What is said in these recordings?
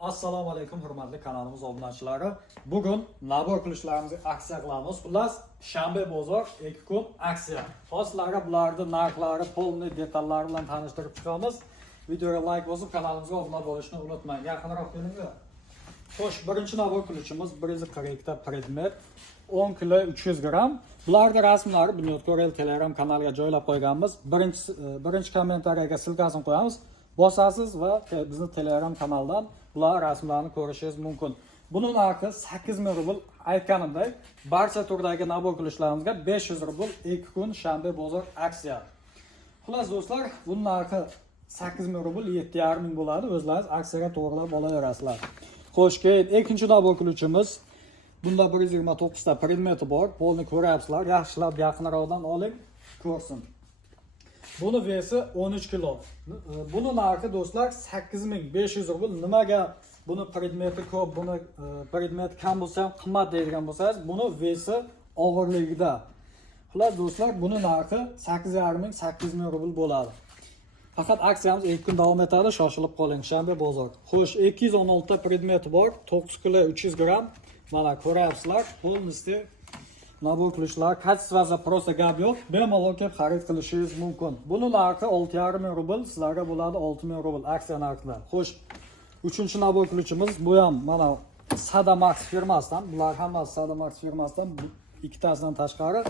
Assalomu alaykum hurmatli kanalimiz obunachilari. Bugun nabor qilishlarimizni aksiya qilamiz. Xullas, shanba bozor 2 kun aksiya. Hozirlarga bularning narxlari, polni detallari bilan tanishtirib chiqamiz. Videoga like bosib, kanalimizga obuna bo'lishni unutmang. Yaqinroq keling. Xo'sh, birinchi nabor qilishimiz 140 ta predmet, 10 kg 300 gram. Bularning rasmlari Bunyodkor Telegram kanaliga joylab qo'yganmiz. Birinchi kommentariyaga silkasini qo'yamiz. Bosasiz va bizni Telegram kanaldan bular rasmlarni ko'rishingiz mumkin. Buning narxi 8000 rubl. Aytganimdek, barcha turdagi nabor qilishlarimizga 500 rubl 2 kun shanba bozor aksiya. Xullas do'stlar, buning narxi 8000 rubl 7,5 ming bo'ladi. O'zlaringiz aksiyaga to'g'rilab olaverasizlar. Xo'sh, keyin ikkinchi nabor qiluvchimiz. Bunda 129 ta predmeti bor. Polni ko'ryapsizlar. Yaxshilab yaqinroqdan oling, ko'rsin. Buni vesi 13 kg. Buni narxi do'stlar 8500 rubl. Nimaga buni predmeti ko'p, buni predmet kam bo'lsa ham qimmat deydigan bo'lsangiz, buni vesi og'irligida. Xullas do'stlar, buni narxi 8,5 ming 8000 rubl bo'ladi. Faqat aksiyamiz 2 kun davom etadi, shoshilib qoling, shanba bozor. Xo'sh, 216 ta predmeti bor, 9 kg 300 gram. Mana ko'ryapsizlar, polnisdi nabor qilishlar, kачествоsi просто gap yo'q. Bemalol kelib xarid qilishingiz mumkin. Buni narxi 6,5 ming rubl, sizlarga bo'ladi 6 ming rubl aksiya narxida. Xo'sh, uchinchi nabor qilishimiz bu ham mana Sadamax firmasidan, bular hammasi Sadamax firmasidan, ikkitasidan tashqari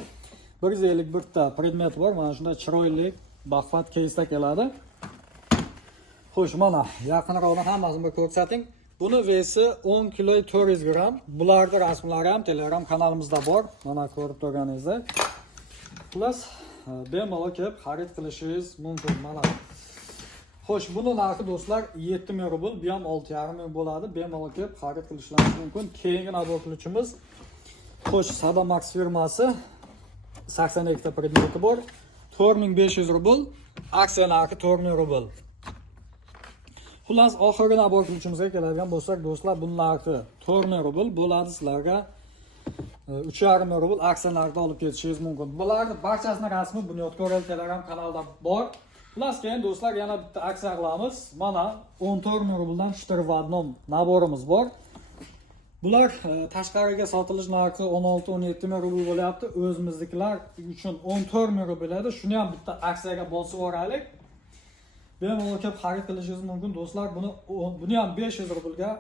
151 ta predmet bor. Mana shunday chiroyli baqvat keysda keladi. Xo'sh, mana yaqinroqdan hammasini ko'rsating. Buni vesi 10 kg 400 gram. Bularning rasmlari ham Telegram kanalimizda bor. Mana ko'rib turganingizdek. Plus bemalol kelib xarid qilishingiz mumkin. Mana. Xo'sh, buni narxi do'stlar 7000 rubl, bu ham 6,5 ming bo'ladi. Bemalol kelib xarid qilishlaringiz mumkin. Keyingi nabor qiluvchimiz Xo'sh, Sadamax firmasi 82 ta predmeti bor. 4500 rubl, aksiya narxi 4000 rubl. Xullas, oxirgi nabor qiluvchimizga keladigan bo'lsak, do'stlar, buning narxi 4000 rubl bo'ladi. Sizlarga 3,5 ming rubl aksiya narxida olib ketishingiz mumkin. Bularning barchasining rasmi Bunyodkor Telegram kanalida bor. Xullas, keyin do'stlar, yana bitta aksiya qilamiz. Mana 14 ming rubldan 4 vadnom naborimiz bor. Bular tashqariga sotilish narxi 16-17 ming rubl bo'lyapti. O'zimiznikilar uchun 14 ming rubl edi. Shuni ham bitta aksiyaga bosib yuboraylik. Bemalol kelib xarid qilishingiz mumkin do'stlar. Buni ham 500 rublga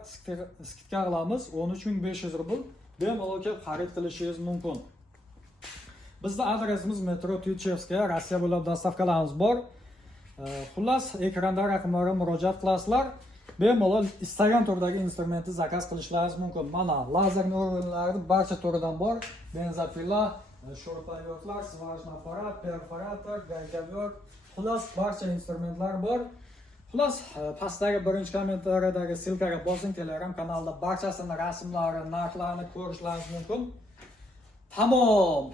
skidka qilamiz. 13500 rubl. Bemalol kelib xarid qilishingiz mumkin. Bizning adresimiz Metro Tyuchevskaya, Rossiya bo'ylab dostavkalarimiz bor. Xullas, ekranda raqamlarga murojaat qilasizlar. Bemalol istagan turdagi instrumentni zakaz qilishlaringiz mumkin. Mana lazer o'rinlari barcha turidan bor. Benzofila, sho'rpayorlar, svajniy apparat, perforator, gaykayor. Xullas, barcha instrumentlar bor. Xullas, pastdagi birinchi kommentariyadagi silkaga bosing, Telegram kanalida barchasining rasmlari, narxlarini ko'rishlaringiz mumkin. Tamom.